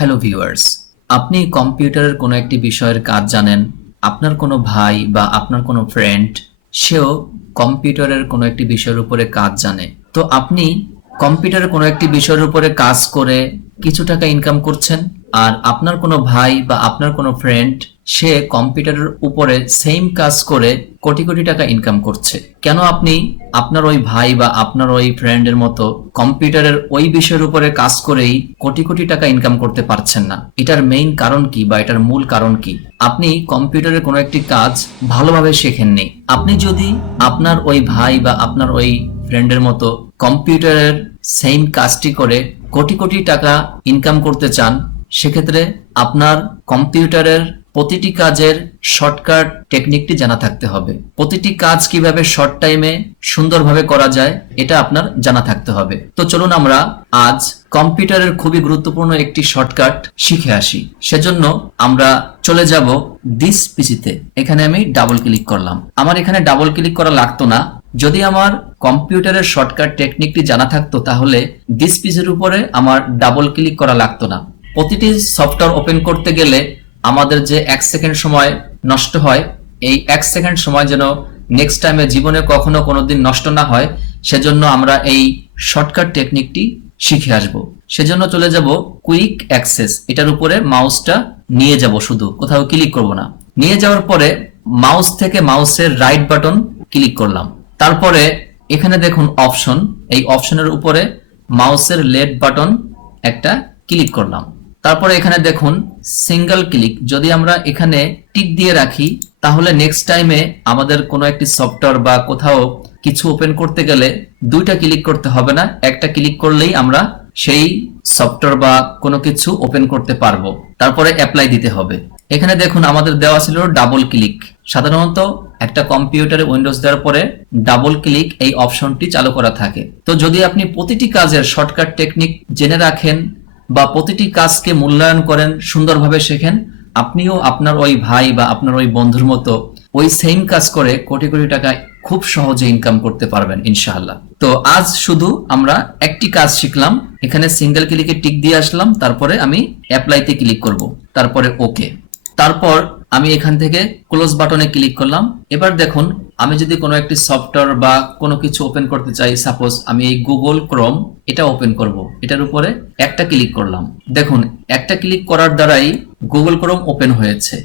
Hello viewers, আপনি কম্পিউটারের কোনো একটি বিষয়ের কাজ জানেন, আপনার কোনো ভাই বা আপনার কোনো ফ্রেন্ড সেও কম্পিউটারের কোনো একটি বিষয়ের উপরে কাজ জানে। তো আপনি কম্পিউটারের কোনো একটি বিষয়ের উপরে কাজ করে কিছু টাকা ইনকাম করছেন, আর আপনার কোনো ভাই বা আপনার কোনো ফ্রেন্ড সে কম্পিউটারের উপরে সেম কাজ করে কোটি কোটি টাকা ইনকাম করছে। কেন আপনি আপনার ওই ভাই বা আপনার ওই ফ্রেন্ডের মতো কম্পিউটারের ওই বিষয়ের উপরে কাজ করেই কোটি কোটি টাকা ইনকাম করতে পারছেন না? এটার মেইন কারণ কি বা এটার মূল কারণ কি? আপনি কম্পিউটারের কোনো একটি কাজ ভালোভাবে শেখেননি। আপনি যদি আপনার ওই ভাই বা আপনার ওই ফ্রেন্ডের মতো কম্পিউটারের সেম কাজটি করে কোটি কোটি টাকা ইনকাম করতে চান, সেক্ষেত্রে আপনার কম্পিউটারের প্রতিটি কাজের শর্টকাট টেকনিকটি জানা থাকতে হবে। প্রতিটি কাজ কিভাবে শর্ট টাইমে সুন্দরভাবে করা যায় এটা আপনার জানা থাকতে হবে। তো চলুন আমরা আজ কম্পিউটারের খুবই গুরুত্বপূর্ণ একটি শর্টকাট শিখে আসি। সেজন্য আমরা চলে যাব দিস পিসিতে। এখানে আমি ডাবল ক্লিক করলাম। আমার এখানে ডাবল ক্লিক করা লাগতো না। যদি আমার কম্পিউটারের শর্টকাট টেকনিকটি জানা থাকতো তাহলে দিস পিসির উপরে আমার ডাবল ক্লিক করা লাগতো না। প্রতিটি সফটওয়্যার ওপেন করতে গেলে আমাদের যে 1 সেকেন্ড সময় নষ্ট হয়, এই 1 সেকেন্ড সময় যেন নেক্সট টাইমে জীবনে কখনো কোনোদিন নষ্ট না হয়, সেজন্য আমরা এই শর্টকাট টেকনিকটি শিখে আসব। সেজন্য চলে যাব কুইক অ্যাক্সেস, এটার উপরে মাউসটা নিয়ে যাব, শুধু কোথাও ক্লিক করব না। নিয়ে যাওয়ার পরে মাউস থেকে মাউসের রাইট বাটন ক্লিক করলাম। তারপরে এখানে দেখুন অপশন, এই অপশনের উপরে মাউসের লেফট বাটন একটা ক্লিক করলাম। তারপরে এখানে দেখুন সিঙ্গেল ক্লিক, যদি আমরা এখানে টিক দিয়ে রাখি তাহলে নেক্সট টাইমে আমাদের কোনো একটি সফটওয়্যার বা কোথাও কিছু ওপেন করতে গেলে দুইটা ক্লিক করতে হবে না, একটা ক্লিক করলেই আমরা সেই সফটওয়্যার বা কোনো কিছু ওপেন করতে পারবো। তারপরে অ্যাপ্লাই দিতে হবে। এখানে দেখুন আমাদের দেওয়া ছিল ডাবল ক্লিক। সাধারণত একটা কম্পিউটারে উইন্ডোজ দেওয়ার পরে ডাবল ক্লিক এই অপশনটি চালু করা থাকে। তো যদি আপনি প্রতিটি কাজের শর্টকাট টেকনিক জেনে রাখেন বা প্রতিটি কাজকে মূল্যায়ন করেন, সুন্দরভাবে শেখেন, আপনিও আপনার ওই ভাই বা আপনার ওই বন্ধুর মতো ওই সেম কাজ করে কোটি কোটি টাকা খুব সহজে ইনকাম করতে পারবেন ইনশাআল্লাহ। তো আজ শুধু আমরা একটি কাজ শিখলাম। এখানে সিঙ্গেল ক্লিকে টিক দিয়ে আসলাম, তারপরে আমি অ্যাপ্লাইতে ক্লিক করব, তারপরে ওকে। তারপর আমি এখান থেকে ক্লোজ বাটনে ক্লিক করলাম। এবার দেখুন আমি যদি কোনো একটি সফটওয়্যার বা কোনো কিছু ওপেন করতে চাই, সাপোজ আমি এই গুগল ক্রোম এটা ওপেন করব, এটার উপরে একটা ক্লিক করলাম। দেখুন একটা ক্লিক করার দ্বারাই গুগল ক্রোম ওপেন হয়েছে।